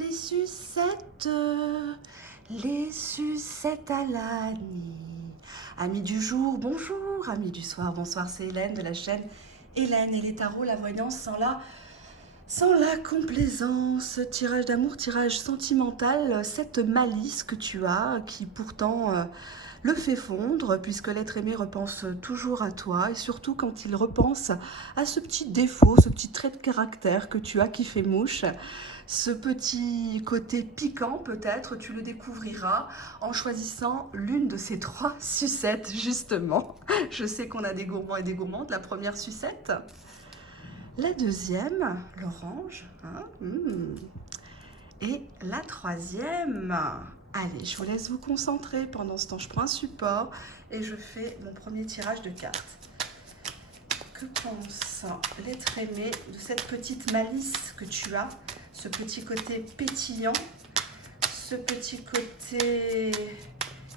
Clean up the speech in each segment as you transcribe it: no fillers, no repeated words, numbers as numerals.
les sucettes à la nuit. Amis du jour, bonjour. Amis du soir, bonsoir. C'est Hélène de la chaîne Hélène et les tarots, la voyance sans la complaisance. Tirage d'amour, tirage sentimental. Cette malice que tu as, qui pourtant le fait fondre, puisque l'être aimé repense toujours à toi, et surtout quand il repense à ce petit défaut, ce petit trait de caractère que tu as qui fait mouche. Ce petit côté piquant, peut-être, tu le découvriras en choisissant l'une de ces trois sucettes, justement. Je sais qu'on a des gourmands et des gourmandes. La première sucette, la deuxième, l'orange, hein, et la troisième. Allez, je vous laisse vous concentrer. Pendant ce temps, je prends un support et je fais mon premier tirage de cartes. Que pense l'être aimé de cette petite malice que tu as, ce petit côté pétillant, ce petit côté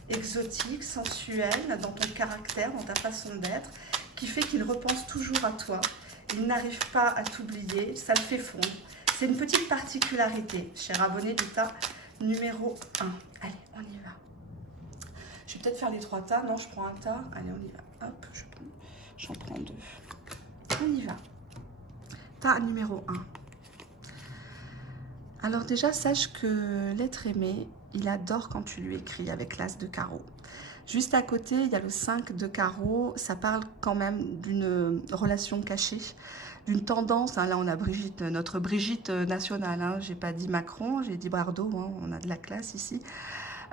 exotique, sensuel dans ton caractère, dans ta façon d'être, qui fait qu'il repense toujours à toi. Il n'arrive pas à t'oublier, ça le fait fondre. C'est une petite particularité, cher abonné du tas numéro 1. Allez, on y va. Je vais peut-être faire les trois tas. Non, je prends un tas. Allez, on y va. Hop, j'en prends deux. On y va. Tas numéro 1. Alors déjà, sache que l'être aimé, il adore quand tu lui écris avec l'as de carreau. Juste à côté, il y a le 5 de carreau. Ça parle quand même d'une relation cachée, d'une tendance. Hein, là, on a Brigitte, notre Brigitte nationale. Hein, j'ai pas dit Macron, j'ai dit Bardot. Hein, on a de la classe ici.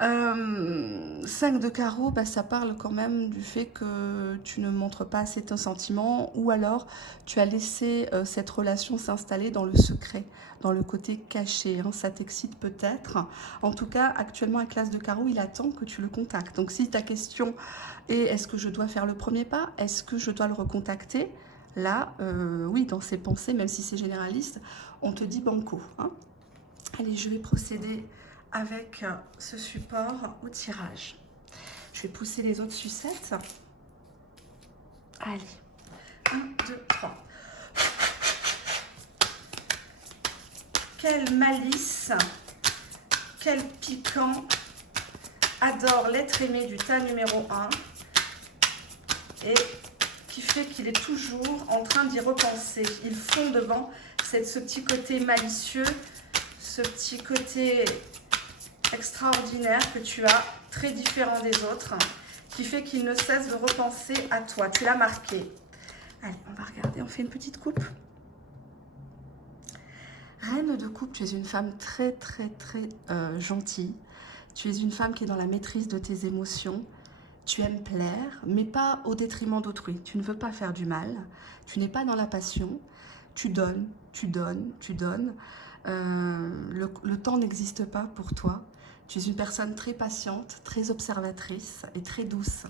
5 de carreau, bah, ça parle quand même du fait que tu ne montres pas assez ton sentiment, ou alors tu as laissé cette relation s'installer dans le secret, dans le côté caché. Hein, ça t'excite peut-être. En tout cas, actuellement, avec l'as de carreau, il attend que tu le contactes. Donc si ta question est est-ce que je dois faire le premier pas, est-ce que je dois le recontacter, là, oui, dans ses pensées, même si c'est généraliste, on te dit banco. Hein. Allez, je vais procéder avec ce support au tirage. Je vais pousser les autres sucettes. Allez, 1, 2, 3. Quelle malice, quel piquant, adore l'être aimé du tas numéro 1 et qui fait qu'il est toujours en train d'y repenser. Il fond devant ce petit côté malicieux, ce petit côté extraordinaire que tu as, très différent des autres, qui fait qu'il ne cesse de repenser à toi. Tu l'as marqué. Allez, on va regarder, on fait une petite coupe. Reine de coupe, tu es une femme très gentille. Tu es une femme qui est dans la maîtrise de tes émotions. Tu aimes plaire, mais pas au détriment d'autrui. Tu ne veux pas faire du mal. Tu n'es pas dans la passion. Tu donnes, tu donnes, tu donnes. Le temps n'existe pas pour toi. Tu es une personne très patiente, très observatrice et très douce.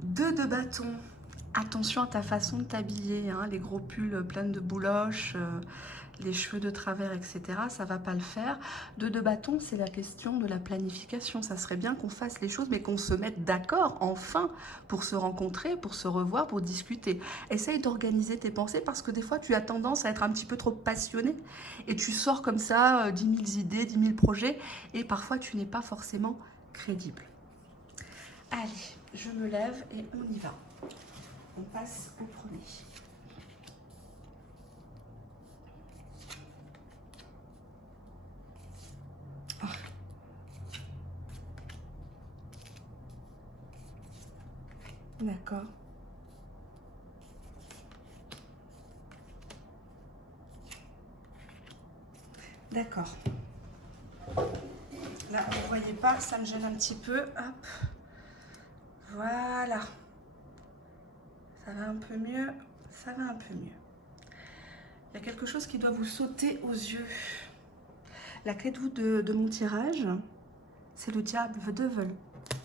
2 de bâton. Attention à ta façon de t'habiller, hein, les gros pulls pleins de bouloches, les cheveux de travers, etc. Ça va pas le faire. 2 de bâton, c'est la question de la planification. Ça serait bien qu'on fasse les choses, mais qu'on se mette d'accord, enfin, pour se rencontrer, pour se revoir, pour discuter. Essaye d'organiser tes pensées, parce que des fois, tu as tendance à être un petit peu trop passionné, et tu sors comme ça 10 000 idées, 10 000 projets, et parfois, tu n'es pas forcément crédible. Allez, je me lève et on y va. On passe au premier. Oh. D'accord. D'accord. Là, vous ne voyez pas, ça me gêne un petit peu. Hop. Voilà. Ça va un peu mieux. Ça va un peu mieux. Il y a quelque chose qui doit vous sauter aux yeux. La clé de voûte de mon tirage, c'est le diable, the devil,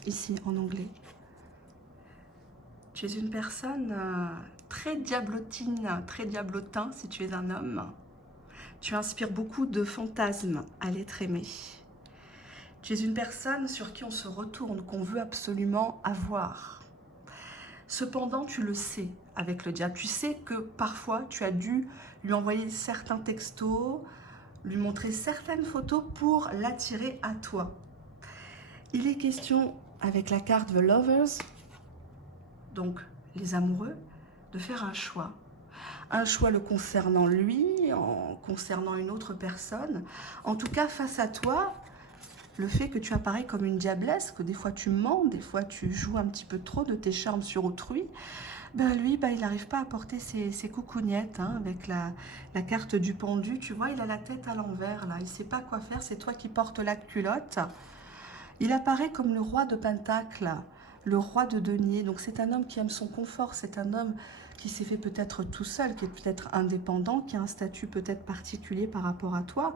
ici en anglais. Tu es une personne très diablotine, très diablotin si tu es un homme. Tu inspires beaucoup de fantasmes à l'être aimé. Tu es une personne sur qui on se retourne, qu'on veut absolument avoir. Cependant, tu le sais, avec le diable. Tu sais que parfois, tu as dû lui envoyer certains textos, lui montrer certaines photos pour l'attirer à toi. Il est question, avec la carte The Lovers, donc les amoureux, de faire un choix. Un choix le concernant lui, en concernant une autre personne. En tout cas, face à toi, le fait que tu apparais comme une diablesse, que des fois tu mens, des fois tu joues un petit peu trop de tes charmes sur autrui, ben lui, ben il n'arrive pas à porter ses coucougnettes, hein, avec la carte du pendu. Tu vois, il a la tête à l'envers, là. Il ne sait pas quoi faire, c'est toi qui portes la culotte. Il apparaît comme le roi de Pentacle, le roi de denier. Donc c'est un homme qui aime son confort, c'est un homme qui s'est fait peut-être tout seul, qui est peut-être indépendant, qui a un statut peut-être particulier par rapport à toi.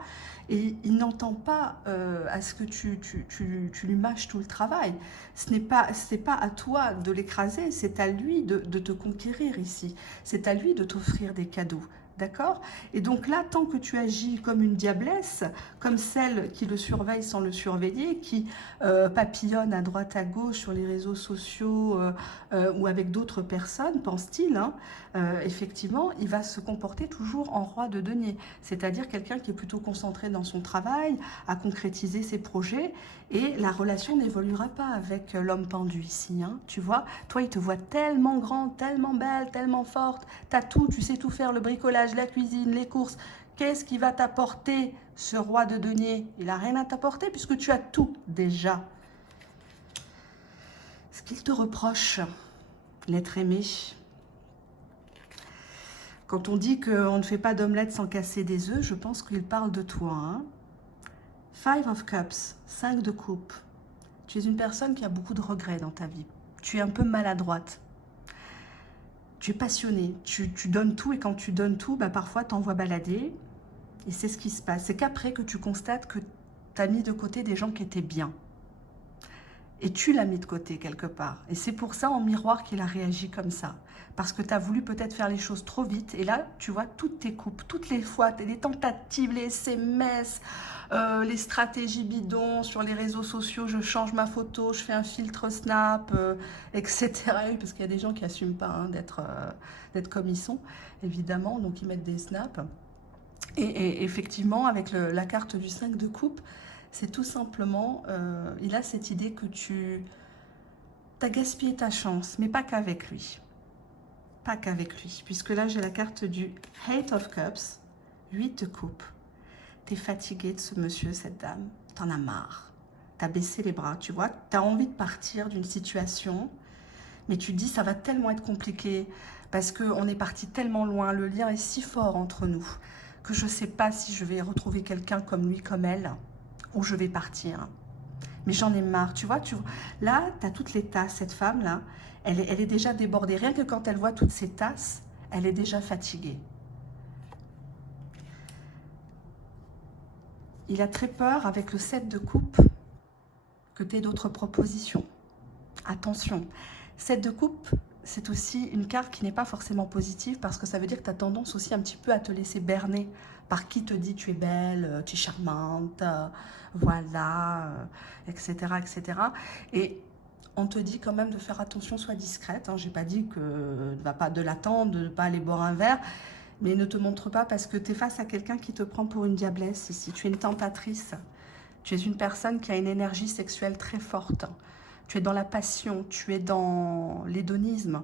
Et il n'entend pas à ce que tu lui mâches tout le travail. Ce n'est pas à toi de l'écraser, c'est à lui de te conquérir ici. C'est à lui de t'offrir des cadeaux. D'accord? Et donc là, tant que tu agis comme une diablesse, comme celle qui le surveille sans le surveiller, qui papillonne à droite à gauche sur les réseaux sociaux ou avec d'autres personnes, pense-t-il, hein, effectivement, il va se comporter toujours en roi de denier. C'est-à-dire quelqu'un qui est plutôt concentré dans son travail, à concrétiser ses projets, et la relation n'évoluera pas avec l'homme pendu ici. Hein, tu vois, toi, il te voit tellement grande, tellement belle, tellement forte, t'as tout, tu sais tout faire, le bricolage, la cuisine, les courses. Qu'est-ce qui va t'apporter ce roi de denier? Il n'a rien à t'apporter puisque tu as tout déjà. Ce qu'il te reproche, l'être aimé, quand on dit qu'on ne fait pas d'omelette sans casser des œufs, je pense qu'il parle de toi. Hein. Five of Cups, 5 de coupe. Tu es une personne qui a beaucoup de regrets dans ta vie. Tu es un peu maladroite. Tu es passionné, tu donnes tout et quand tu donnes tout, bah parfois t'envoies balader et c'est ce qui se passe. C'est qu'après que tu constates que tu as mis de côté des gens qui étaient bien. Et tu l'as mis de côté quelque part. Et c'est pour ça en miroir qu'il a réagi comme ça. Parce que tu as voulu peut-être faire les choses trop vite. Et là, tu vois, toutes tes coupes, toutes les fois, les tentatives, les SMS, les stratégies bidons sur les réseaux sociaux, je change ma photo, je fais un filtre Snap, etc. Oui, parce qu'il y a des gens qui n'assument pas hein, d'être comme ils sont, évidemment. Donc, ils mettent des snaps. Et effectivement, avec la carte du 5 de coupe, c'est tout simplement, il a cette idée que tu as gaspillé ta chance, mais pas qu'avec lui. Pas qu'avec lui, puisque là, j'ai la carte du Eight of Cups, 8 de coupe. Tu es fatigué de ce monsieur, cette dame, t'en as marre. Tu as baissé les bras, tu vois, tu as envie de partir d'une situation, mais tu te dis, ça va tellement être compliqué, parce qu'on est parti tellement loin, le lien est si fort entre nous, que je ne sais pas si je vais retrouver quelqu'un comme lui, comme elle, où je vais partir. Mais j'en ai marre, tu vois. Là, tu as toutes les tasses, cette femme-là, elle est déjà débordée. Rien que quand elle voit toutes ces tasses, elle est déjà fatiguée. Il a très peur, avec le 7 de coupe, que tu aies d'autres propositions. Attention, 7 de coupe, c'est aussi une carte qui n'est pas forcément positive parce que ça veut dire que tu as tendance aussi un petit peu à te laisser berner par qui te dit tu es belle, tu es charmante, voilà, etc., etc. Et on te dit quand même de faire attention, sois discrète. Hein. Je n'ai pas dit que de l'attendre, de ne pas aller boire un verre, mais ne te montre pas parce que tu es face à quelqu'un qui te prend pour une diablesse ici. Tu es une tentatrice. Tu es une personne qui a une énergie sexuelle très forte. Tu es dans la passion, tu es dans l'hédonisme.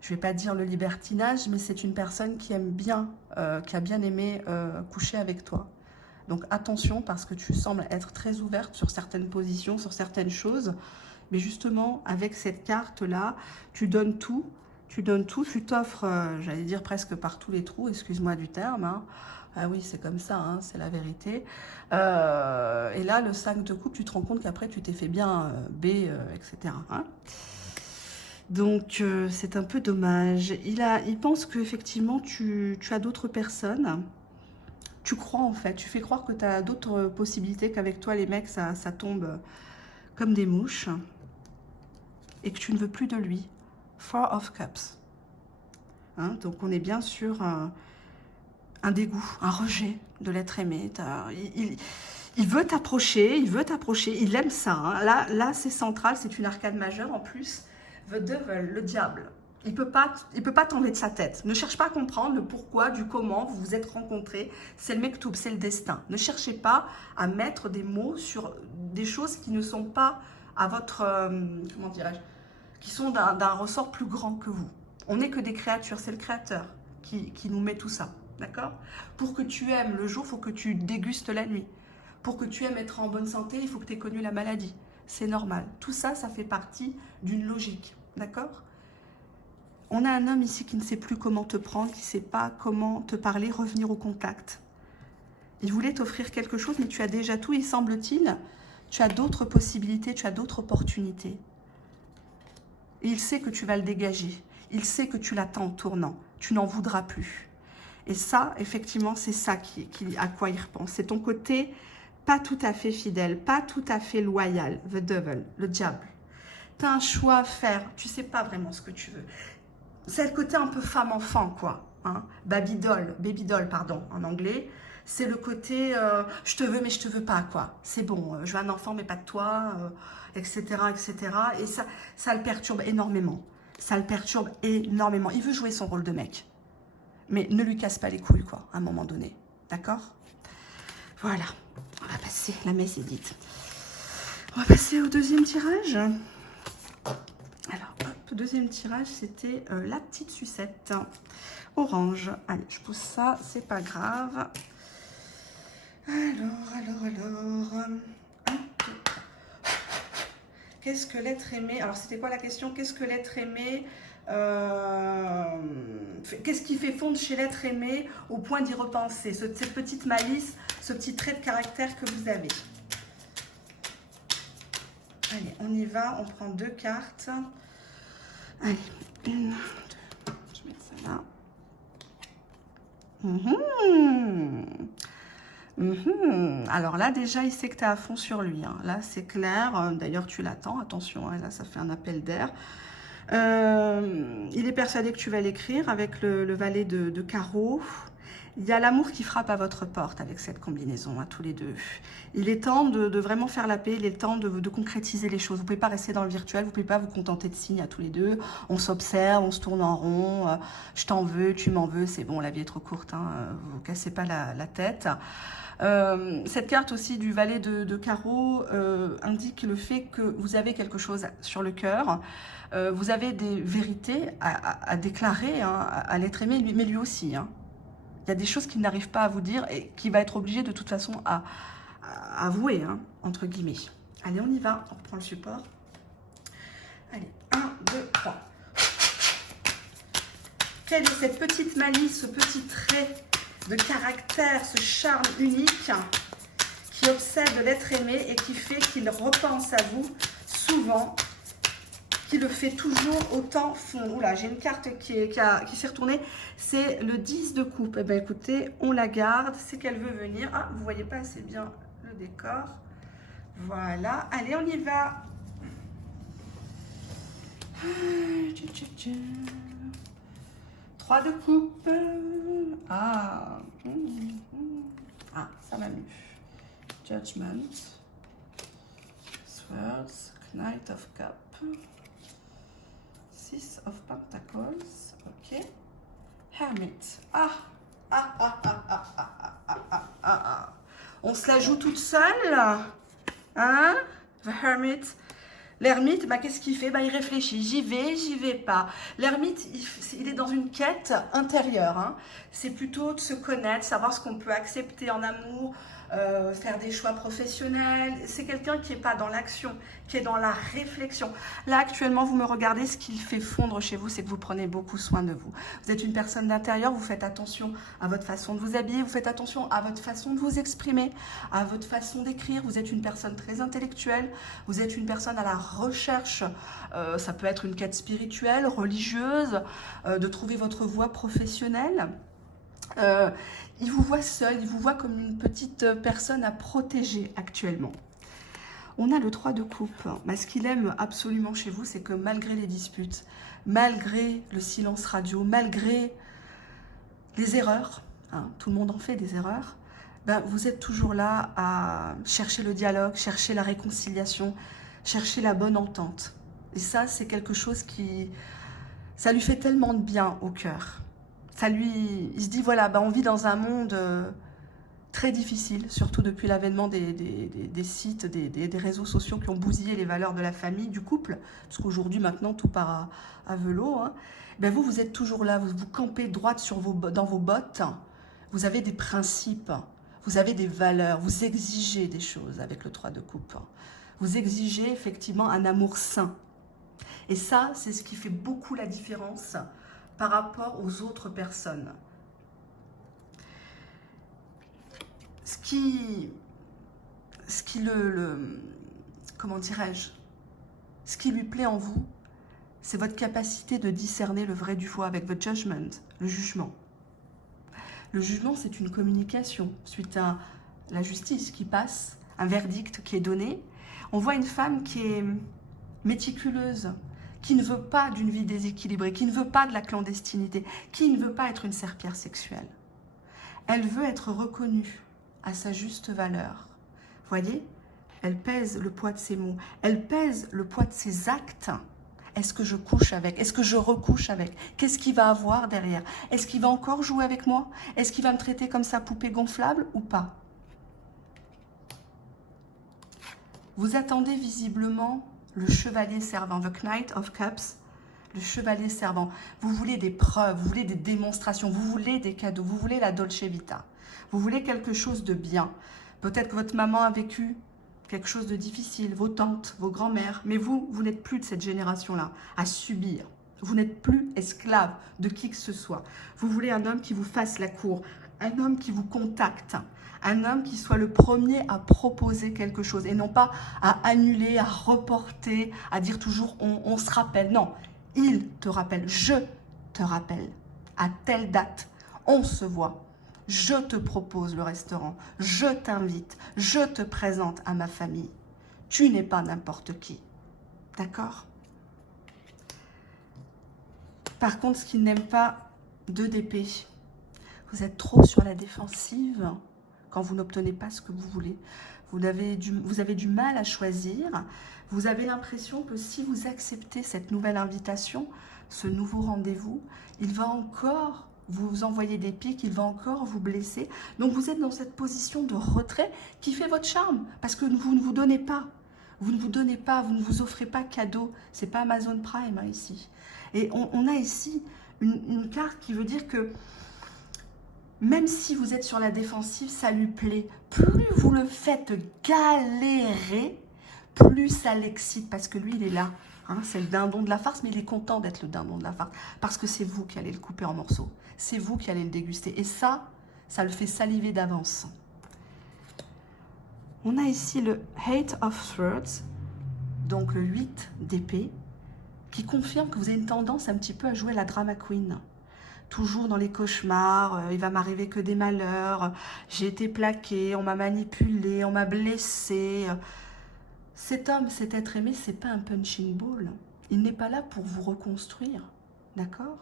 Je ne vais pas dire le libertinage, mais c'est une personne qui aime bien, qui a bien aimé coucher avec toi. Donc attention parce que tu sembles être très ouverte sur certaines positions, sur certaines choses. Mais justement, avec cette carte-là, tu donnes tout, tu t'offres, j'allais dire presque par tous les trous, excuse-moi du terme. Hein. Ah oui, c'est comme ça, hein, c'est la vérité. Et là, le 5 de coupe, tu te rends compte qu'après, tu t'es fait bien etc. Hein. Donc, c'est un peu dommage. Il pense qu'effectivement, tu as d'autres personnes. Tu crois, en fait. Tu fais croire que tu as d'autres possibilités, qu'avec toi, les mecs, ça tombe comme des mouches. Et que tu ne veux plus de lui. Four of Cups. Hein, donc, on est bien sur un dégoût, un rejet de l'être aimé. Il veut t'approcher, il aime ça. Hein. Là c'est central, c'est une arcade majeure en plus. The Devil, le diable. Il peut pas t'enlever de sa tête. Ne cherche pas à comprendre le pourquoi, du comment vous vous êtes rencontrés. C'est le mektoub, c'est le destin. Ne cherchez pas à mettre des mots sur des choses qui ne sont pas à votre, comment dirais-je, qui sont d'un ressort plus grand que vous. On n'est que des créatures, c'est le créateur qui nous met tout ça, d'accord? Pour que tu aimes le jour, il faut que tu dégustes la nuit. Pour que tu aimes être en bonne santé, il faut que tu aies connu la maladie. C'est normal. Tout ça, ça fait partie d'une logique, d'accord? On a un homme ici qui ne sait plus comment te prendre, qui ne sait pas comment te parler, revenir au contact. Il voulait t'offrir quelque chose, mais tu as déjà tout, il semble-t-il. Tu as d'autres possibilités, tu as d'autres opportunités. Et il sait que tu vas le dégager. Il sait que tu l'attends en tournant. Tu n'en voudras plus. Et ça, effectivement, c'est ça à quoi il repense. C'est ton côté pas tout à fait fidèle, pas tout à fait loyal, the devil, le diable. Tu as un choix à faire, tu ne sais pas vraiment ce que tu veux. C'est le côté un peu femme-enfant, quoi. Hein? Baby doll, pardon, en anglais. C'est le côté je te veux, mais je te veux pas, quoi. C'est bon, je veux un enfant, mais pas de toi, etc., etc. Et ça le perturbe énormément. Ça le perturbe énormément. Il veut jouer son rôle de mec. Mais ne lui casse pas les couilles, quoi, à un moment donné. D'accord? Voilà. On va passer, la messe est dite. On va passer au deuxième tirage. Alors, hop, deuxième tirage, c'était la petite sucette orange. Allez, je pousse ça, c'est pas grave. Alors. Qu'est-ce que l'être aimé? Alors, c'était quoi la question? Qu'est-ce que l'être aimé qu'est-ce qui fait fondre chez l'être aimé au point d'y repenser? Cette petite malice, ce petit trait de caractère que vous avez. Allez, on y va, on prend 2 cartes. Allez, 1, 2, je vais mettre ça là. Alors là, déjà, il sait que tu es à fond sur lui. Hein. Là, c'est clair. D'ailleurs, tu l'attends. Attention, hein, là, ça fait un appel d'air. Il est persuadé que tu vas l'écrire avec le valet de carreau. Il y a l'amour qui frappe à votre porte avec cette combinaison, tous les deux. Il est temps de vraiment faire la paix, il est temps de concrétiser les choses. Vous ne pouvez pas rester dans le virtuel, vous ne pouvez pas vous contenter de signes à tous les deux. On s'observe, on se tourne en rond, je t'en veux, tu m'en veux, c'est bon, la vie est trop courte, hein, vous ne cassez pas la tête. Cette carte aussi du valet de carreau indique le fait que vous avez quelque chose sur le cœur. Vous avez des vérités à déclarer hein, à l'être aimé, mais lui aussi. Hein. Il y a des choses qu'il n'arrive pas à vous dire et qu'il va être obligé de toute façon à avouer, hein, entre guillemets. Allez, on y va. On reprend le support. Allez, 1, 2, 3. Quelle est cette petite malice, ce petit trait de caractère, ce charme unique qui obsède l'être aimé et qui fait qu'il repense à vous souvent, qui le fait toujours autant fond. Oula, j'ai une carte qui s'est retournée, c'est le 10 de coupe. Eh bien, écoutez, on la garde, c'est qu'elle veut venir. Ah, vous voyez pas assez bien le décor. Voilà, allez, on y va. 3 de coupe. Ah, ça m'a mu. Judgment. Swords. Knight of Cup. 6 of Pentacles. Ok. Hermit. On se la joue toute seule. Hein? The Hermit. L'ermite, bah, qu'est-ce qu'il fait? Bah, il réfléchit, j'y vais pas. L'ermite, il est dans une quête intérieure. Hein. C'est plutôt de se connaître, savoir ce qu'on peut accepter en amour, faire des choix professionnels. C'est quelqu'un qui n'est pas dans l'action, qui est dans la réflexion. Là, actuellement, vous me regardez, ce qui fait fondre chez vous, c'est que vous prenez beaucoup soin de vous. Vous êtes une personne d'intérieur, vous faites attention à votre façon de vous habiller, vous faites attention à votre façon de vous exprimer, à votre façon d'écrire. Vous êtes une personne très intellectuelle, vous êtes une personne à la recherche, ça peut être une quête spirituelle, religieuse, de trouver votre voie professionnelle. Il vous voit seul, il vous voit comme une petite personne à protéger actuellement. On a le 3 de coupe. Mais ce qu'il aime absolument chez vous, c'est que malgré les disputes, malgré le silence radio, malgré les erreurs, hein, tout le monde en fait des erreurs, ben, vous êtes toujours là à chercher le dialogue, chercher la réconciliation, chercher la bonne entente. Et ça, c'est quelque chose qui Ça lui fait tellement de bien au cœur. Il se dit, voilà, on vit dans un monde très difficile, surtout depuis l'avènement des sites, des réseaux sociaux qui ont bousillé les valeurs de la famille, du couple, parce qu'aujourd'hui, maintenant, tout part à velo. Hein. Vous êtes toujours là, vous campez droite dans vos bottes, vous avez des principes, vous avez des valeurs, vous exigez des choses avec le 3 de coupe. Vous exigez effectivement un amour sain. Et ça, c'est ce qui fait beaucoup la différence par rapport aux autres personnes. Ce qui comment dirais-je, ce qui lui plaît en vous, c'est votre capacité de discerner le vrai du faux avec votre judgment, le jugement. Le jugement, c'est une communication suite à la justice qui passe, un verdict qui est donné. On voit une femme qui est méticuleuse, qui ne veut pas d'une vie déséquilibrée, qui ne veut pas de la clandestinité, qui ne veut pas être une serpillère sexuelle. Elle veut être reconnue à sa juste valeur. Voyez, elle pèse le poids de ses mots, elle pèse le poids de ses actes. Est-ce que je couche avec? Est-ce que je recouche avec? Qu'est-ce qu'il va avoir derrière? Est-ce qu'il va encore jouer avec moi? Est-ce qu'il va me traiter comme sa poupée gonflable ou pas? Vous attendez visiblement le chevalier servant, the Knight of Cups, le chevalier servant. Vous voulez des preuves, vous voulez des démonstrations, vous voulez des cadeaux, vous voulez la Dolce Vita. Vous voulez quelque chose de bien. Peut-être que votre maman a vécu quelque chose de difficile, vos tantes, vos grands-mères, mais vous n'êtes plus de cette génération-là à subir. Vous n'êtes plus esclave de qui que ce soit. Vous voulez un homme qui vous fasse la cour, un homme qui vous contacte, un homme qui soit le premier à proposer quelque chose et non pas à annuler, à reporter, à dire toujours on se rappelle. Non, il te rappelle, je te rappelle, à telle date, on se voit. Je te propose le restaurant, je t'invite, je te présente à ma famille. Tu n'es pas n'importe qui. D'accord? Par contre, ce qu'il n'aime pas, 2 d'épée. Vous êtes trop sur la défensive quand vous n'obtenez pas ce que vous voulez. Vous avez du mal à choisir. Vous avez l'impression que si vous acceptez cette nouvelle invitation, ce nouveau rendez-vous, il va encore vous envoyer des pics, il va encore vous blesser. Donc vous êtes dans cette position de retrait qui fait votre charme, parce que vous ne vous donnez pas. Vous ne vous donnez pas, vous ne vous offrez pas cadeau. C'est pas Amazon Prime hein, ici. Et on a ici une carte qui veut dire que même si vous êtes sur la défensive, ça lui plaît. Plus vous le faites galérer, plus ça l'excite, parce que lui, il est là. Hein, c'est le dindon de la farce, mais il est content d'être le dindon de la farce, parce que c'est vous qui allez le couper en morceaux. C'est vous qui allez le déguster. Et ça le fait saliver d'avance. On a ici le Eight of Swords, donc le 8 d'épée, qui confirme que vous avez une tendance un petit peu à jouer la drama queen. Toujours dans les cauchemars, il va m'arriver que des malheurs, j'ai été plaquée, on m'a manipulée, on m'a blessée. Cet homme, cet être aimé, c'est pas un punching ball. Il n'est pas là pour vous reconstruire, d'accord?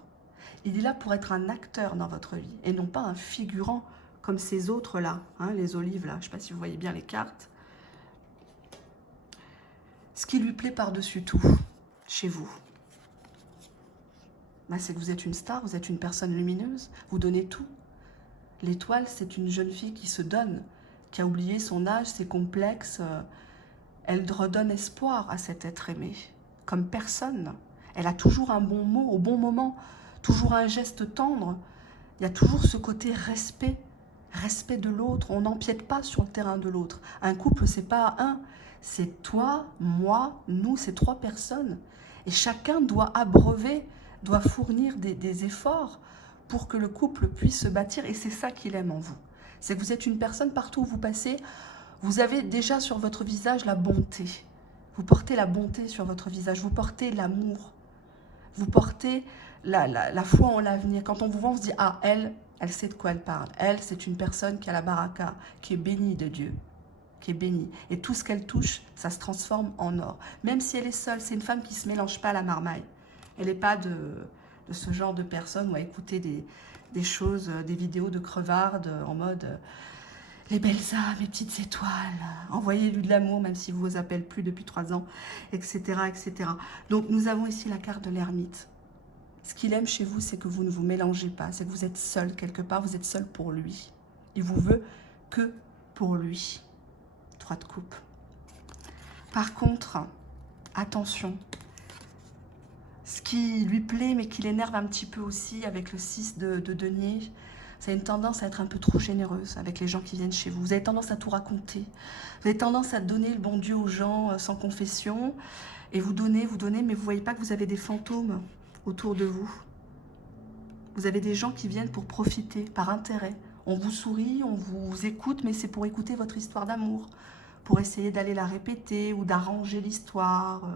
Il est là pour être un acteur dans votre vie et non pas un figurant comme ces autres-là, hein, les olives là. Je ne sais pas si vous voyez bien les cartes. Ce qui lui plaît par-dessus tout, chez vous, c'est que vous êtes une star, vous êtes une personne lumineuse, vous donnez tout. L'étoile, c'est une jeune fille qui se donne, qui a oublié son âge, ses complexes. Elle redonne espoir à cet être aimé, comme personne. Elle a toujours un bon mot au bon moment, toujours un geste tendre. Il y a toujours ce côté respect, respect de l'autre. On n'empiète pas sur le terrain de l'autre. Un couple, c'est pas un, c'est toi, moi, nous, c'est 3 personnes. Et chacun doit abreuver, doit fournir des efforts pour que le couple puisse se bâtir. Et c'est ça qu'il aime en vous. C'est que vous êtes une personne, partout où vous passez, vous avez déjà sur votre visage la bonté. Vous portez la bonté sur votre visage. Vous portez l'amour. Vous portez la foi en l'avenir. Quand on vous voit, on se dit, ah, elle sait de quoi elle parle. Elle, c'est une personne qui a la baraka, qui est bénie de Dieu, qui est bénie. Et tout ce qu'elle touche, ça se transforme en or. Même si elle est seule, c'est une femme qui ne se mélange pas à la marmaille. Elle n'est pas de ce genre de personne où à écouter des choses, des vidéos de crevardes en mode les belles âmes, les petites étoiles, envoyez-lui de l'amour même si vous ne vous appelez plus depuis 3 ans, etc., etc. Donc nous avons ici la carte de l'ermite. Ce qu'il aime chez vous, c'est que vous ne vous mélangez pas, c'est que vous êtes seul quelque part, vous êtes seul pour lui. Il vous veut que pour lui. 3 de coupe. Par contre, attention, ce qui lui plaît mais qui l'énerve un petit peu aussi avec le 6 de denier, vous avez une tendance à être un peu trop généreuse avec les gens qui viennent chez vous. Vous avez tendance à tout raconter. Vous avez tendance à donner le bon Dieu aux gens sans confession. Et vous donnez, mais vous ne voyez pas que vous avez des fantômes autour de vous. Vous avez des gens qui viennent pour profiter, par intérêt. On vous sourit, on vous écoute, mais c'est pour écouter votre histoire d'amour, pour essayer d'aller la répéter ou d'arranger l'histoire,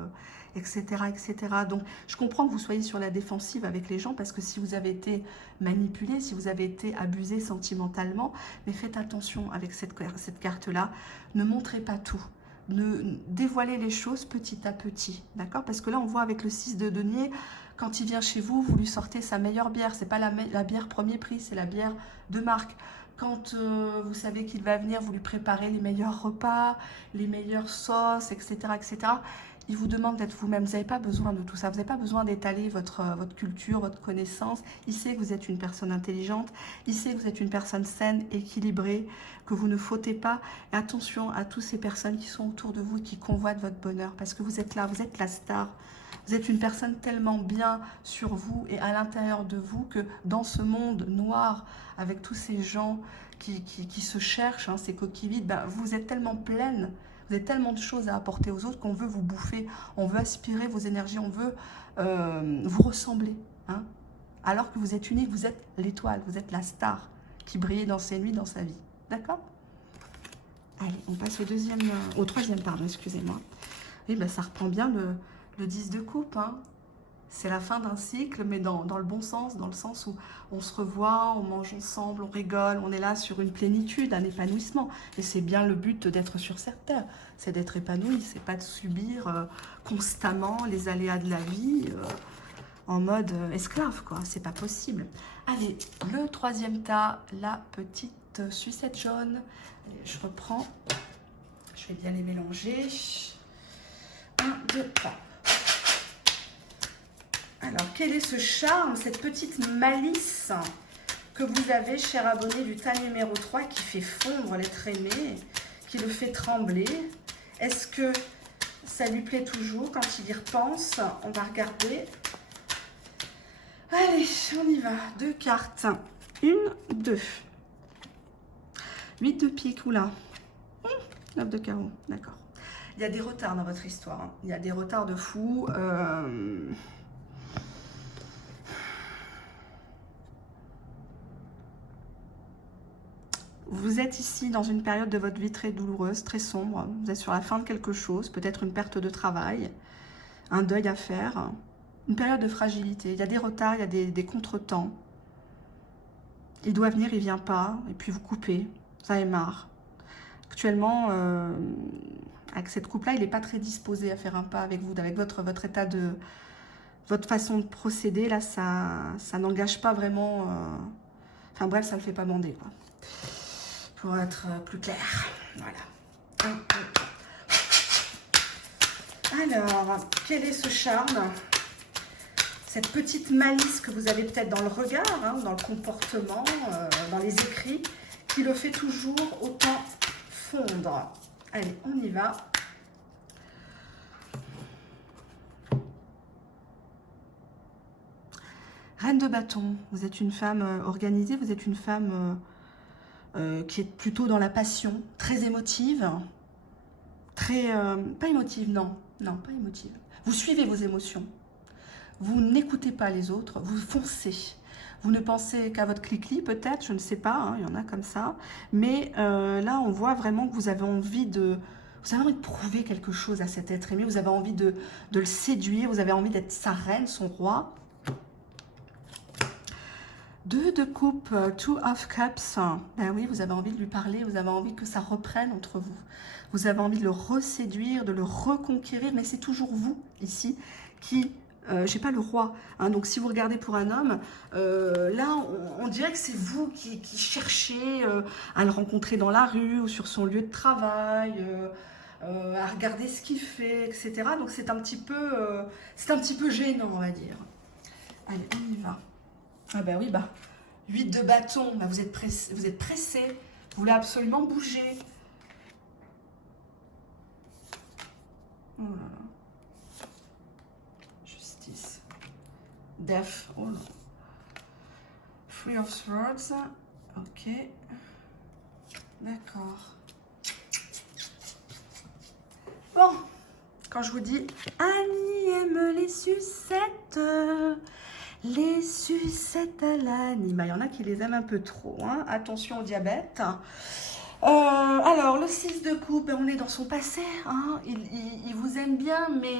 etc., etc. Donc, je comprends que vous soyez sur la défensive avec les gens, parce que si vous avez été manipulé, si vous avez été abusé sentimentalement, mais faites attention avec cette carte-là, ne montrez pas tout. Dévoilez les choses petit à petit, d'accord? Parce que là, on voit avec le 6 de denier, quand il vient chez vous, vous lui sortez sa meilleure bière. C'est pas la bière premier prix, c'est la bière de marque. Quand vous savez qu'il va venir, vous lui préparez les meilleurs repas, les meilleures sauces, etc., etc. Il vous demande d'être vous-même. Vous n'avez pas besoin de tout ça. Vous n'avez pas besoin d'étaler votre culture, votre connaissance. Il sait que vous êtes une personne intelligente. Il sait que vous êtes une personne saine, équilibrée, que vous ne fautez pas. Et attention à toutes ces personnes qui sont autour de vous et qui convoitent votre bonheur. Parce que vous êtes là, vous êtes la star. Vous êtes une personne tellement bien sur vous et à l'intérieur de vous que dans ce monde noir, avec tous ces gens qui se cherchent, hein, ces coquilles vides, ben, vous êtes tellement pleine, vous avez tellement de choses à apporter aux autres qu'on veut vous bouffer, on veut aspirer vos énergies, on veut vous ressembler. Hein, alors que vous êtes unique, vous êtes l'étoile, vous êtes la star qui brille dans ses nuits, dans sa vie. D'accord? Allez, on passe au troisième, pardon, excusez-moi. Oui, ben, ça reprend bien le 10 de coupe, hein. C'est la fin d'un cycle, mais dans le bon sens, dans le sens où on se revoit, on mange ensemble, on rigole, on est là sur une plénitude, un épanouissement. Et c'est bien le but d'être sur cette terre, c'est d'être épanoui, c'est pas de subir constamment les aléas de la vie en mode esclave, quoi. C'est pas possible. Allez, le troisième tas, la petite sucette jaune. Allez, je reprends, je vais bien les mélanger. 1, 2, 3. Alors, quel est ce charme, cette petite malice que vous avez, cher abonné du tas numéro 3, qui fait fondre l'être aimé, qui le fait trembler? Est-ce que ça lui plaît toujours quand il y repense? On va regarder. Allez, on y va. 2 cartes. 1, 2. 8 de pique, oula. 9 de carreau, d'accord. Il y a des retards dans votre histoire. Hein. Il y a des retards de fou. Vous êtes ici dans une période de votre vie très douloureuse, très sombre. Vous êtes sur la fin de quelque chose, peut-être une perte de travail, un deuil à faire, une période de fragilité. Il y a des retards, il y a des contretemps. Il doit venir, il ne vient pas, et puis vous coupez. Vous en avez marre. Actuellement, avec cette couple-là, il n'est pas très disposé à faire un pas avec vous, avec votre état de... Votre façon de procéder, là, ça n'engage pas vraiment... Enfin bref, ça ne le fait pas bander, quoi. Pour être plus clair. Voilà. Alors, quel est ce charme? Cette petite malice que vous avez peut-être dans le regard, hein, dans le comportement, dans les écrits, qui le fait toujours autant fondre. Allez, on y va. Reine de bâton, vous êtes une femme organisée, vous êtes une femme... qui est plutôt dans la passion, très émotive, très... pas émotive, non, pas émotive. Vous suivez vos émotions, vous n'écoutez pas les autres, vous foncez. Vous ne pensez qu'à votre clic-clic, peut-être, je ne sais pas, hein, il y en a comme ça. Mais là, on voit vraiment que vous avez envie de... Vous avez envie de prouver quelque chose à cet être aimé, vous avez envie de le séduire, vous avez envie d'être sa reine, son roi. 2 de coupe, 2 of cups. Ben oui, vous avez envie de lui parler, vous avez envie que ça reprenne entre vous. Vous avez envie de le reséduire, de le reconquérir, mais c'est toujours vous, ici, qui... j'ai pas le roi, hein, donc si vous regardez pour un homme, là, on dirait que c'est vous qui cherchez à le rencontrer dans la rue ou sur son lieu de travail, à regarder ce qu'il fait, etc. Donc c'est un petit peu gênant, on va dire. Allez, on y va. Ah ben oui, bah, 8 de bâton, bah, vous êtes pressé, vous voulez absolument bouger. Oh là là. Justice. Death. Oh là. Three of Swords. Ok. D'accord. Bon. Quand je vous dis Annie aime les sucettes. Les sucettes à l'Annie. Bah, il y en a qui les aiment un peu trop. Hein. Attention au diabète. Alors, le 6 de coupe, ben, on est dans son passé. Hein. Il vous aime bien, mais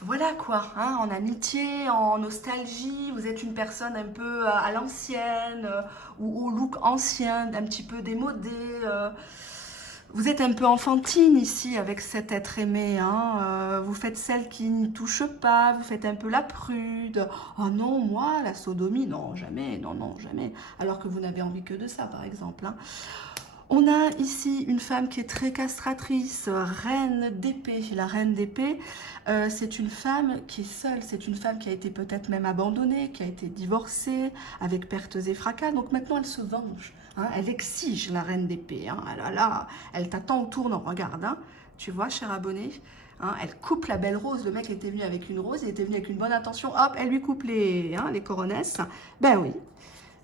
voilà quoi. Hein. En amitié, en nostalgie, vous êtes une personne un peu à l'ancienne, ou au look ancien, un petit peu démodé. Vous êtes un peu enfantine ici avec cet être aimé. Hein. Vous faites celle qui n'y touche pas, vous faites un peu la prude. Oh non, moi, la sodomie, non, jamais, non, non, jamais. Alors que vous n'avez envie que de ça, par exemple. Hein. On a ici une femme qui est très castratrice, reine d'épée. La reine d'épée, c'est une femme qui est seule, c'est une femme qui a été peut-être même abandonnée, qui a été divorcée, avec pertes et fracas. Donc maintenant, elle se venge. Hein, elle exige la reine d'épée. Hein, elle t'attend au tournant. Regarde, hein, tu vois, cher abonné. Hein, elle coupe la belle rose. Le mec était venu avec une rose, il était venu avec une bonne intention. Hop, elle lui coupe les coronesses. Ben oui.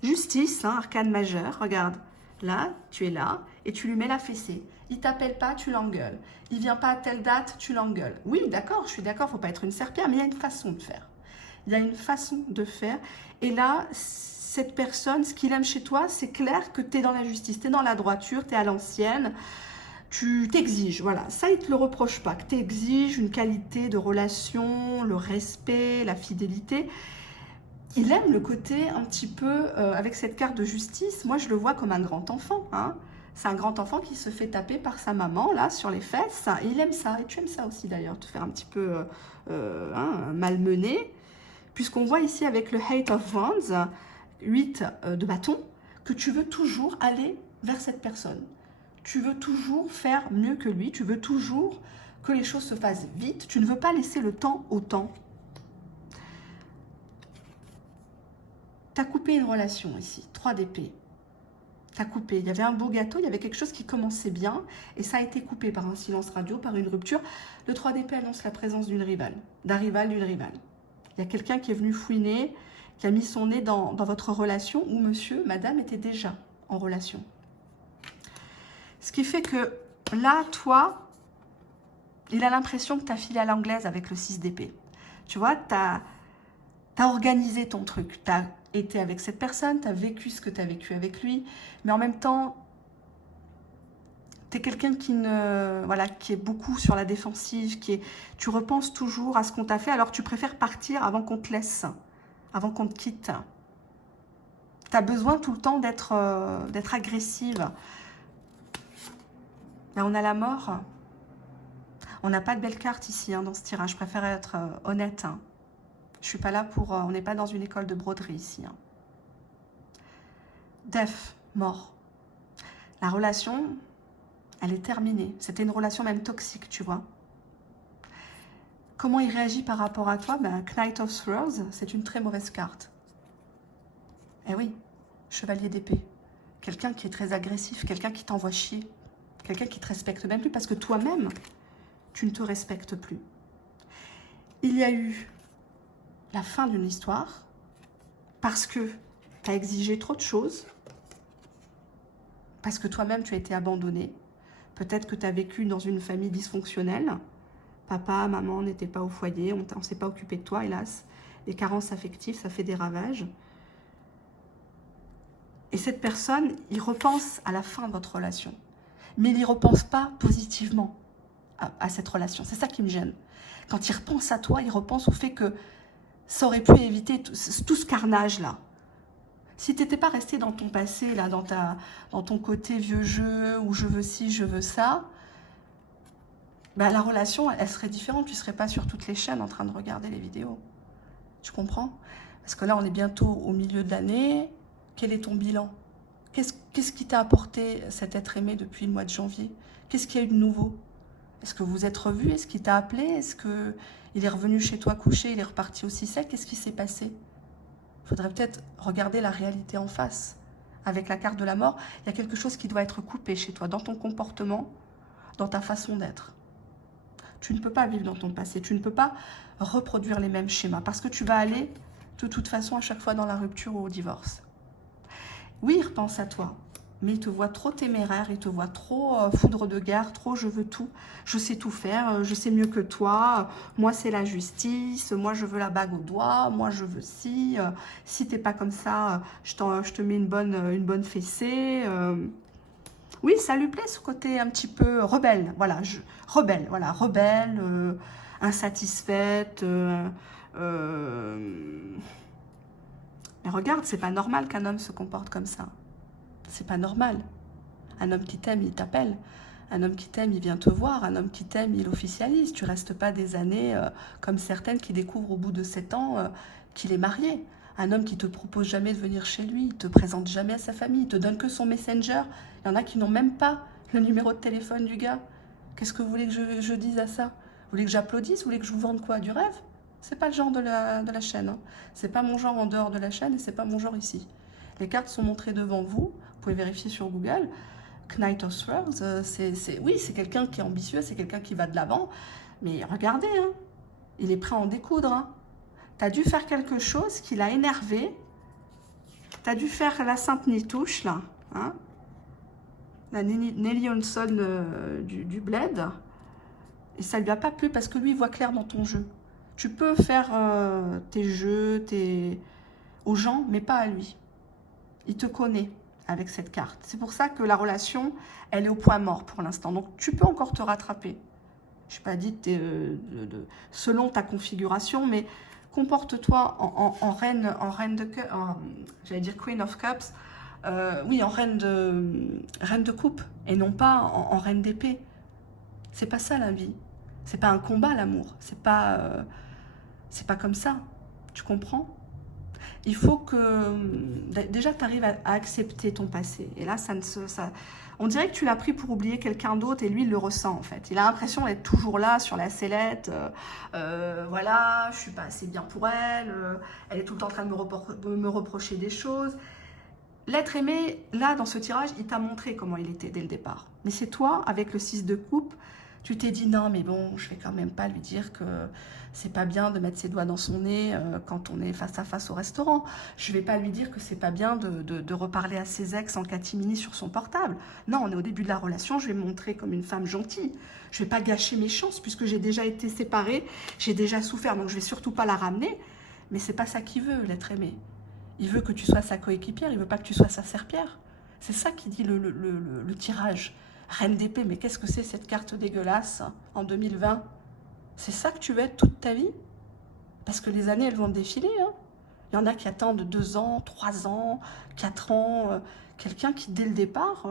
Justice, hein, arcane majeure. Regarde. Là, tu es là et tu lui mets la fessée. Il t'appelle pas, tu l'engueules. Il vient pas à telle date, tu l'engueules. Oui, d'accord, je suis d'accord, faut pas être une serpillère, mais il y a une façon de faire. Il y a une façon de faire. Et là, cette personne, ce qu'il aime chez toi, c'est clair que tu es dans la justice, tu es dans la droiture, tu es à l'ancienne. Tu t'exiges, voilà. Ça, il ne te le reproche pas, que tu exiges une qualité de relation, le respect, la fidélité. Il aime le côté un petit peu, avec cette carte de justice, moi je le vois comme un grand enfant. Hein. C'est un grand enfant qui se fait taper par sa maman, là, sur les fesses. Et il aime ça, et tu aimes ça aussi d'ailleurs, te faire un petit peu malmener. Puisqu'on voit ici avec le Eight of Wands, 8 de bâton, que tu veux toujours aller vers cette personne. Tu veux toujours faire mieux que lui, tu veux toujours que les choses se fassent vite, tu ne veux pas laisser le temps au temps. Tu as coupé une relation ici, 3 d'épée. Tu as coupé, il y avait un beau gâteau, il y avait quelque chose qui commençait bien, et ça a été coupé par un silence radio, par une rupture. Le 3 d'épée annonce la présence d'une rivale, d'un rival, d'une rivale. Il y a quelqu'un qui est venu fouiner, qui a mis son nez dans votre relation, où monsieur, madame était déjà en relation. Ce qui fait que là, toi, il a l'impression que tu as filé à l'anglaise avec le 6 d'épée. Tu vois, tu as organisé ton truc, tu as été avec cette personne, tu as vécu ce que tu as vécu avec lui, mais en même temps, tu es quelqu'un qui qui est beaucoup sur la défensive, tu repenses toujours à ce qu'on t'a fait, alors tu préfères partir avant qu'on te laisse, avant qu'on te quitte. Tu as besoin tout le temps d'être agressive. Là, on a la mort. On n'a pas de belle carte ici, hein, dans ce tirage. Je préfère être honnête. Hein. Je suis pas là pour... on n'est pas dans une école de broderie ici. Hein. Death, mort. La relation, elle est terminée. C'était une relation même toxique, tu vois. Comment il réagit par rapport à toi? Ben, Knight of Swords, c'est une très mauvaise carte. Eh oui, chevalier d'épée. Quelqu'un qui est très agressif, quelqu'un qui t'envoie chier. Quelqu'un qui ne te respecte même plus parce que toi-même, tu ne te respectes plus. Il y a eu la fin d'une histoire parce que tu as exigé trop de choses, parce que toi-même, tu as été abandonné. Peut-être que tu as vécu dans une famille dysfonctionnelle. Papa, maman n'étaient pas au foyer, on ne s'est pas occupé de toi, hélas. Les carences affectives, ça fait des ravages. Et cette personne, il repense à la fin de votre relation. Mais il n'y repense pas positivement à cette relation. C'est ça qui me gêne. Quand il repense à toi, il repense au fait que ça aurait pu éviter tout ce carnage-là. Si tu n'étais pas resté dans ton passé, là, dans ton côté vieux jeu, où je veux ci, je veux ça, ben, la relation, elle serait différente. Tu ne serais pas sur toutes les chaînes en train de regarder les vidéos. Tu comprends? Parce que là, on est bientôt au milieu de l'année. Quel est ton bilan? Qu'est-ce qui t'a apporté cet être aimé depuis le mois de janvier? Qu'est-ce qu'il y a eu de nouveau? Est-ce que vous êtes revus? Est-ce qu'il t'a appelé? Est-ce qu'il est revenu chez toi coucher? Il est reparti aussi sec? Qu'est-ce qui s'est passé? Il faudrait peut-être regarder la réalité en face. Avec la carte de la mort, il y a quelque chose qui doit être coupé chez toi, dans ton comportement, dans ta façon d'être. Tu ne peux pas vivre dans ton passé, tu ne peux pas reproduire les mêmes schémas, parce que tu vas aller, de toute façon, à chaque fois dans la rupture ou au divorce. Oui, il repense à toi, mais il te voit trop téméraire, il te voit trop foudre de guerre, trop je veux tout, je sais tout faire, je sais mieux que toi, moi c'est la justice, moi je veux la bague au doigt, moi je veux si t'es pas comme ça, je te mets une bonne fessée. Oui, ça lui plaît ce côté un petit peu rebelle, voilà, rebelle, insatisfaite. Mais regarde, c'est pas normal qu'un homme se comporte comme ça. C'est pas normal. Un homme qui t'aime, il t'appelle. Un homme qui t'aime, il vient te voir. Un homme qui t'aime, il officialise. Tu restes pas des années comme certaines qui découvrent au bout de 7 ans qu'il est marié. Un homme qui te propose jamais de venir chez lui, il te présente jamais à sa famille, il te donne que son messenger. Il y en a qui n'ont même pas le numéro de téléphone du gars. Qu'est-ce que vous voulez que je dise à ça? Vous voulez que j'applaudisse? Vous voulez que je vous vende quoi? Du rêve? C'est pas le genre de la chaîne. Hein. C'est pas mon genre en dehors de la chaîne et c'est pas mon genre ici. Les cartes sont montrées devant vous. Vous pouvez vérifier sur Google. Knight of Swords, oui, c'est quelqu'un qui est ambitieux, c'est quelqu'un qui va de l'avant. Mais regardez, hein, il est prêt à en découdre. Hein. Tu as dû faire quelque chose qui l'a énervé. Tu as dû faire la Sainte Nitouche, là. Hein, la Nelly Olson du Bled. Et ça ne lui a pas plu parce que lui, il voit clair dans ton jeu. Tu peux faire tes jeux aux gens, mais pas à lui. Il te connaît avec cette carte. C'est pour ça que la relation, elle est au point mort pour l'instant. Donc, tu peux encore te rattraper. Je n'ai pas dit selon ta configuration, mais comporte-toi en reine de cœur, j'allais dire Queen of Cups, oui, en reine de coupe, et non pas en reine d'épée. C'est pas ça la vie. C'est pas un combat l'amour. C'est pas comme ça. Tu comprends? Il faut que déjà tu arrives à accepter ton passé. Et là, on dirait que tu l'as pris pour oublier quelqu'un d'autre et lui, il le ressent en fait. Il a l'impression d'être toujours là sur la sellette. Voilà, je suis pas assez bien pour elle. Elle est tout le temps en train de me reprocher des choses. L'être aimé, là, dans ce tirage, il t'a montré comment il était dès le départ. Mais c'est toi, avec le 6 de coupe, tu t'es dit non, mais bon, je vais quand même pas lui dire que c'est pas bien de mettre ses doigts dans son nez quand on est face à face au restaurant. Je vais pas lui dire que c'est pas bien de reparler à ses ex en catimini sur son portable. Non, on est au début de la relation, je vais me montrer comme une femme gentille. Je vais pas gâcher mes chances puisque j'ai déjà été séparée, j'ai déjà souffert, donc je vais surtout pas la ramener. Mais c'est pas ça qu'il veut, l'être aimé. Il veut que tu sois sa coéquipière, il veut pas que tu sois sa serpillère. C'est ça qui dit le tirage. Reine d'épée, mais qu'est-ce que c'est cette carte dégueulasse en 2020? C'est ça que tu veux être toute ta vie? Parce que les années, elles vont défiler. Hein. Il y en a qui attendent 2 ans, 3 ans, 4 ans. Quelqu'un qui, dès le départ,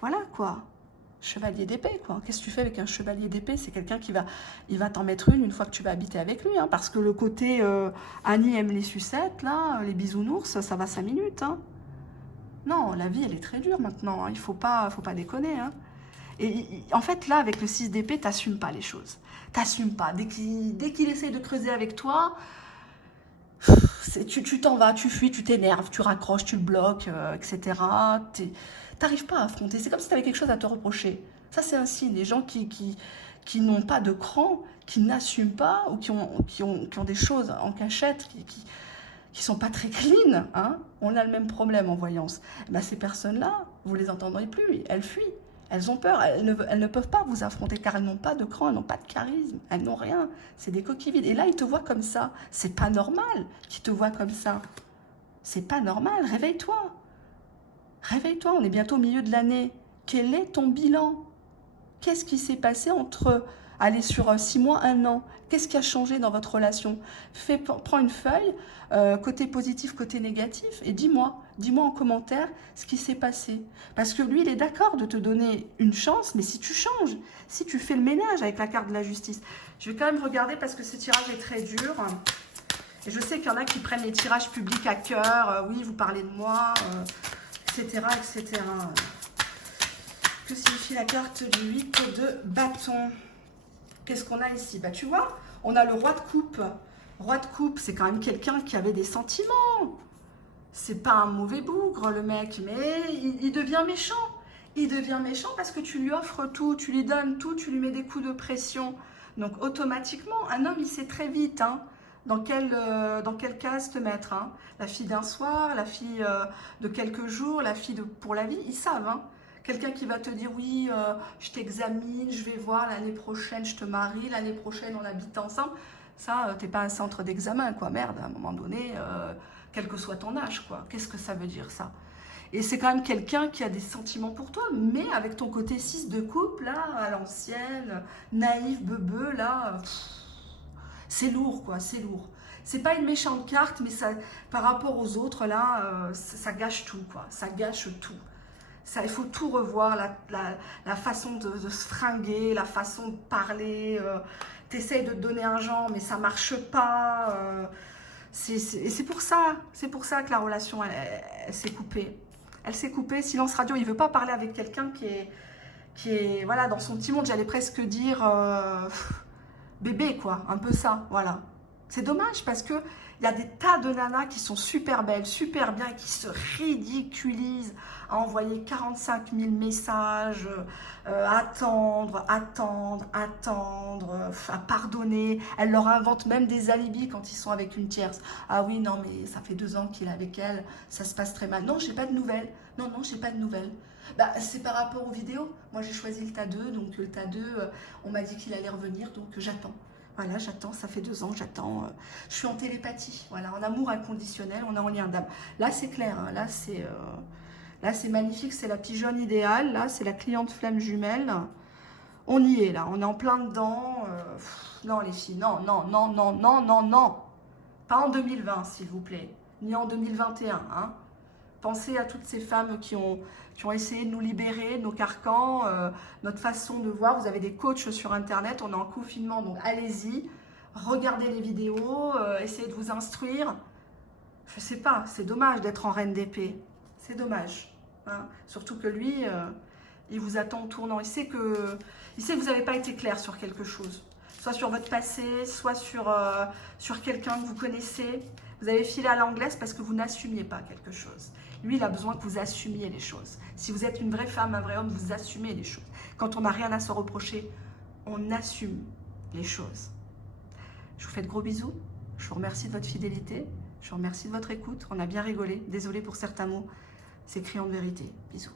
voilà quoi. Chevalier d'épée, quoi. Qu'est-ce que tu fais avec un chevalier d'épée? C'est quelqu'un qui va t'en mettre une fois que tu vas habiter avec lui. Hein, parce que le côté Annie aime les sucettes, là, les bisounours, ça va 5 minutes. Hein. Non, la vie, elle est très dure maintenant. Hein. Il faut pas déconner. Hein. Et en fait, là, avec le 6 d'épée, t'assumes pas les choses. T'assumes pas. Dès qu'il essaye de creuser avec toi, tu t'en vas, tu fuis, tu t'énerves, tu raccroches, tu le bloques, etc. T'arrives pas à affronter. C'est comme si tu avais quelque chose à te reprocher. Ça, c'est un signe. Les gens qui n'ont pas de cran, qui n'assument pas, ou qui ont des choses en cachette, qui sont pas très clean, hein, on a le même problème en voyance. Ben, ces personnes-là, vous les entendrez plus, elles fuient, elles ont peur, elles ne peuvent pas vous affronter car elles n'ont pas de cran, elles n'ont pas de charisme, elles n'ont rien, c'est des coquilles vides. Et là, ils te voient comme ça, c'est pas normal qu'ils te voient comme ça. C'est pas normal, réveille-toi. Réveille-toi, on est bientôt au milieu de l'année. Quel est ton bilan? Qu'est-ce qui s'est passé entre, allez, sur 6 mois, 1 an? Qu'est-ce qui a changé dans votre relation? Prends une feuille, côté positif, côté négatif, et dis-moi en commentaire ce qui s'est passé. Parce que lui, il est d'accord de te donner une chance, mais si tu changes, si tu fais le ménage avec la carte de la justice. Je vais quand même regarder parce que ce tirage est très dur. Et je sais qu'il y en a qui prennent les tirages publics à cœur. Oui, vous parlez de moi, etc., etc. Que signifie la carte du 8 de bâton? Qu'est-ce qu'on a ici? Bah tu vois, on a le roi de coupe. Roi de coupe, c'est quand même quelqu'un qui avait des sentiments. C'est pas un mauvais bougre le mec, mais il devient méchant. Il devient méchant parce que tu lui offres tout, tu lui donnes tout, tu lui mets des coups de pression. Donc automatiquement, un homme il sait très vite dans quelle case te mettre. La fille d'un soir, la fille de quelques jours, la fille pour la vie, ils savent. Quelqu'un qui va te dire oui, je t'examine, je vais voir l'année prochaine, je te marie, l'année prochaine on habite ensemble. Ça, t'es pas un centre d'examen, quoi, merde, à un moment donné, quel que soit ton âge, quoi. Qu'est-ce que ça veut dire, ça? Et c'est quand même quelqu'un qui a des sentiments pour toi, mais avec ton côté 6 de couple, là, à l'ancienne, naïf, beubeux, là, c'est lourd, quoi, c'est lourd. C'est pas une méchante carte, mais ça, par rapport aux autres, là, ça gâche tout, quoi. Ça gâche tout. Ça, il faut tout revoir, la façon de se fringuer, la façon de parler. T'essayes de te donner un genre, mais ça marche pas. Et c'est pour ça que la relation, elle s'est coupée. Elle s'est coupée. Silence radio, il veut pas parler avec quelqu'un qui est voilà, dans son petit monde, j'allais presque dire bébé, quoi. Un peu ça, voilà. C'est dommage parce que il y a des tas de nanas qui sont super belles, super bien, qui se ridiculisent à envoyer 45 000 messages, attendre, à pardonner. Elles leur inventent même des alibis quand ils sont avec une tierce. Ah oui, non, mais ça fait 2 ans qu'il est avec elle, ça se passe très mal. Non, j'ai pas de nouvelles. Non, j'ai pas de nouvelles. Bah, c'est par rapport aux vidéos. Moi, j'ai choisi le tas 2, donc le tas 2, on m'a dit qu'il allait revenir, donc j'attends. Voilà, j'attends, ça fait 2 ans, j'attends. Je suis en télépathie, voilà, en amour inconditionnel, on est en lien d'âme. Là, c'est clair, là, c'est magnifique, c'est la pigeonne idéale, là, c'est la cliente flamme jumelle. On y est, là, on est en plein dedans. Non, les filles, non. Pas en 2020, s'il vous plaît, ni en 2021, Pensez à toutes ces femmes qui ont essayé de nous libérer, nos carcans, notre façon de voir. Vous avez des coachs sur Internet, on est en confinement, donc allez-y, regardez les vidéos, essayez de vous instruire. Je sais pas, c'est dommage d'être en reine d'épée. C'est dommage. Surtout que lui, il vous attend au tournant. Il sait que vous n'avez pas été clair sur quelque chose. Soit sur votre passé, soit sur quelqu'un que vous connaissez. Vous avez filé à l'anglaise parce que vous n'assumiez pas quelque chose. Lui, il a besoin que vous assumiez les choses. Si vous êtes une vraie femme, un vrai homme, vous assumez les choses. Quand on n'a rien à se reprocher, on assume les choses. Je vous fais de gros bisous. Je vous remercie de votre fidélité. Je vous remercie de votre écoute. On a bien rigolé. Désolée pour certains mots. C'est criant de vérité. Bisous.